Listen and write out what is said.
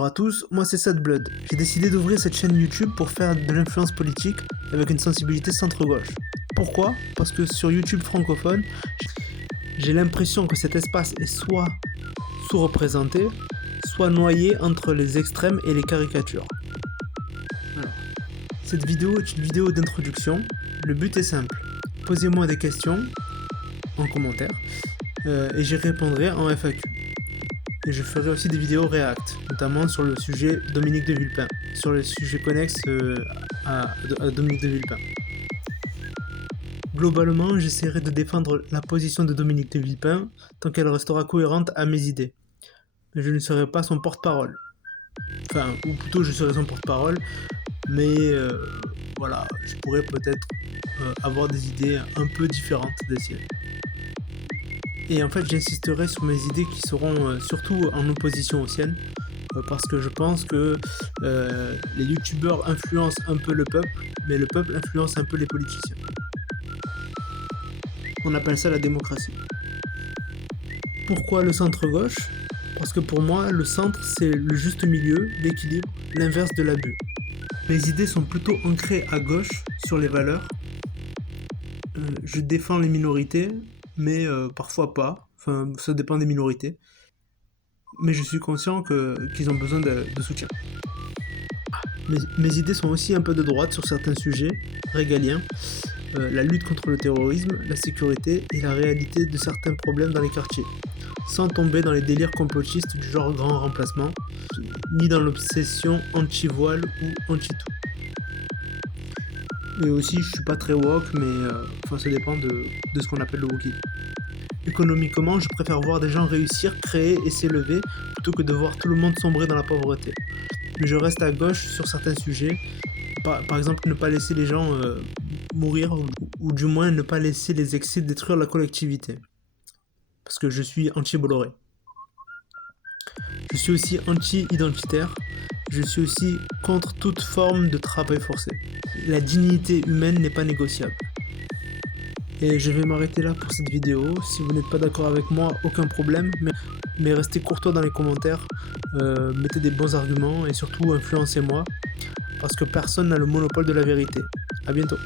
Bonjour à tous, moi c'est Sadblood. J'ai décidé d'ouvrir cette chaîne YouTube pour faire de l'influence politique avec une sensibilité centre-gauche. Pourquoi? Parce que sur YouTube francophone, j'ai l'impression que cet espace est soit sous-représenté, soit noyé entre les extrêmes et les caricatures. Alors, cette vidéo est une vidéo d'introduction. Le but est simple. Posez-moi des questions en commentaire et j'y répondrai en FAQ. Et je ferai aussi des vidéos React, notamment sur le sujet Dominique de Villepin, sur les sujets connexes à Dominique de Villepin. Globalement, j'essaierai de défendre la position de Dominique de Villepin tant qu'elle restera cohérente à mes idées. Mais je ne serai pas son porte-parole. Enfin, ou plutôt je serai son porte-parole, mais voilà, je pourrais peut-être avoir des idées un peu différentes des siennes. Et en fait, j'insisterai sur mes idées qui seront surtout en opposition aux siennes, parce que je pense que les youtubeurs influencent un peu le peuple, mais le peuple influence un peu les politiciens. On appelle ça la démocratie. Pourquoi le centre-gauche? Parce que pour moi, le centre, c'est le juste milieu, l'équilibre, l'inverse de l'abus. Mes idées sont plutôt ancrées à gauche sur les valeurs. Je défends les minorités, mais parfois pas. Enfin, ça dépend des minorités. Mais je suis conscient qu'ils ont besoin de soutien. Mes idées sont aussi un peu de droite sur certains sujets régaliens. La lutte contre le terrorisme, la sécurité et la réalité de certains problèmes dans les quartiers. Sans tomber dans les délires complotistes du genre grand remplacement, ni dans l'obsession anti-voile ou anti-tout. Et aussi, je suis pas très woke, mais ça dépend de ce qu'on appelle le wokisme. Économiquement, je préfère voir des gens réussir, créer et s'élever, plutôt que de voir tout le monde sombrer dans la pauvreté. Mais je reste à gauche sur certains sujets, par exemple ne pas laisser les gens mourir, ou du moins ne pas laisser les excès détruire la collectivité. Parce que je suis anti-Bolloré. Je suis aussi anti-identitaire. Je suis aussi contre toute forme de travail forcé. La dignité humaine n'est pas négociable. Et je vais m'arrêter là pour cette vidéo. Si vous n'êtes pas d'accord avec moi, aucun problème. Mais restez courtois dans les commentaires. Mettez des bons arguments et surtout influencez-moi. Parce que personne n'a le monopole de la vérité. A bientôt.